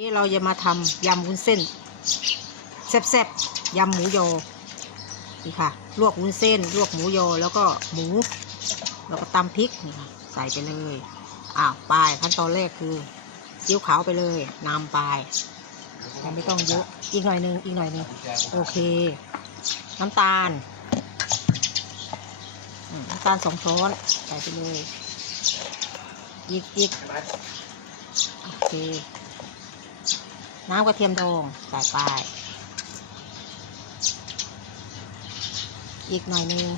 นี้เราจะมาทำยำวุ้นเส้นแซ่บๆยำหมูโยนี่ค่ะ ลวกวุ้นเส้น ลวกหมูโยแล้วก็หมู แล้วก็ตำพริกนี่ค่ะ ใส่ไปเลยอ้าวไปขั้นตอนแรกคือซีอิ๊วขาวไปเลยนำไปยังไม่ต้องเยอะอีกหน่อยนึงอีกหน่อยนึงโอเค น้ำตาลน้ำตาลสองช้อนใส่ไปเลยอีกอีกโอเค น้ำกระเทียมดองใส่ไป อีกหน่อยนึง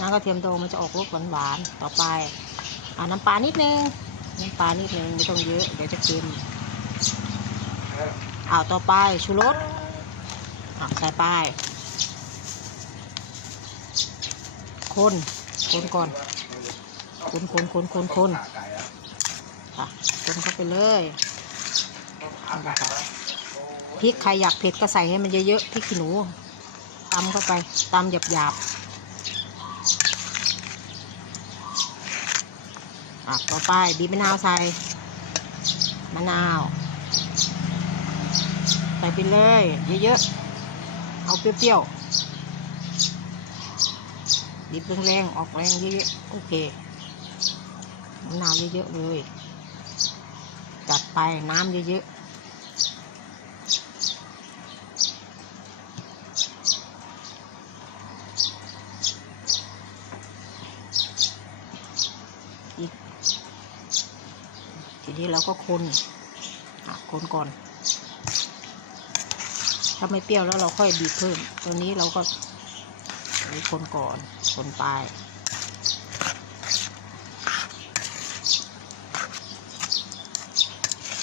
น้ำกระเทียมดองมันจะออกรสหวานๆต่อไปเอาน้ำปลานิดนึง น้ำปลานิดนึงไม่ต้องเยอะ เดี๋ยวจะเค็มเอาต่อไปชูรสอะใส่ไปคนคนก่อนคนคนคนคนคนค่ะคนเข้าไปเลย พริกใครอยากเผ็ดก็ใส่ให้มันเยอะๆพริกขี้หนูตำเข้าไปตำหยาบๆอะต่อไปบีบมะนาวใส่มะนาว ใส่ไปเลย เยอะๆ เอาเปรี้ยวๆบีบแรงๆออกแรงเยอะๆ โอเคมะนาวเยอะๆเลย จัดไปน้ำเยอะๆ อีก ทีนี้เราก็คนอะคนก่อน ถ้าไม่เปรี้ยวแล้วเราค่อยบีบเพิ่ม ตัวนี้เราก็คนก่อน คนไป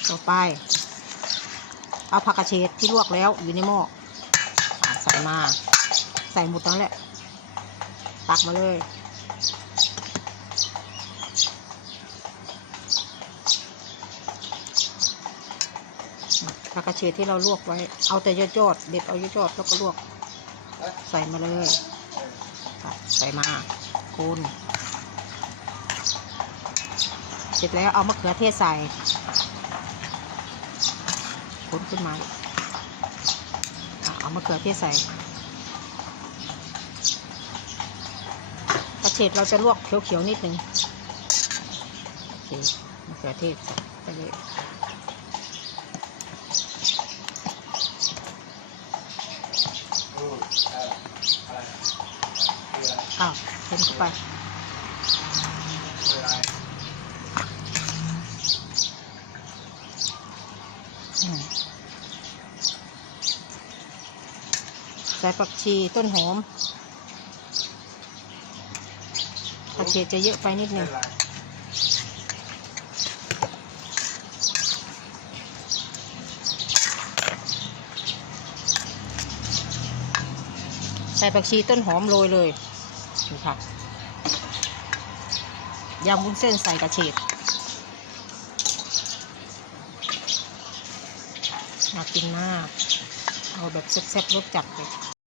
ต่อไป เอาผักกระเฉดที่ลวกแล้วอยู่ในหม้ออะใส่มา ใส่หมดนั่นแหละ ตักมาเลย ผักกระเฉดที่เราลวกไว้ เอาแต่ยอดยอดเด็ดเอายอดยอดแล้วก็ลวก ใส่มาเลยใส่มาคนเสร็จแล้วเอามะเขือเทศใส่คนขึ้นมาเอามะเขือเทศใส่กระเฉดเราจะลวกเขียวๆนิดนึงโอเคมะเขือเทศใส่ไปเลย อ้าวเห็นเข้าไปใส่ผักชีต้นหอมผักชีจะเยอะไปนิดนึงใส่ผักชีต้นหอมโรยเลย นี่ค่ะยำวุ้นเส้นใส่กระเฉดน่ากินมาก เอาแบบแซ่บๆรสจัดเลย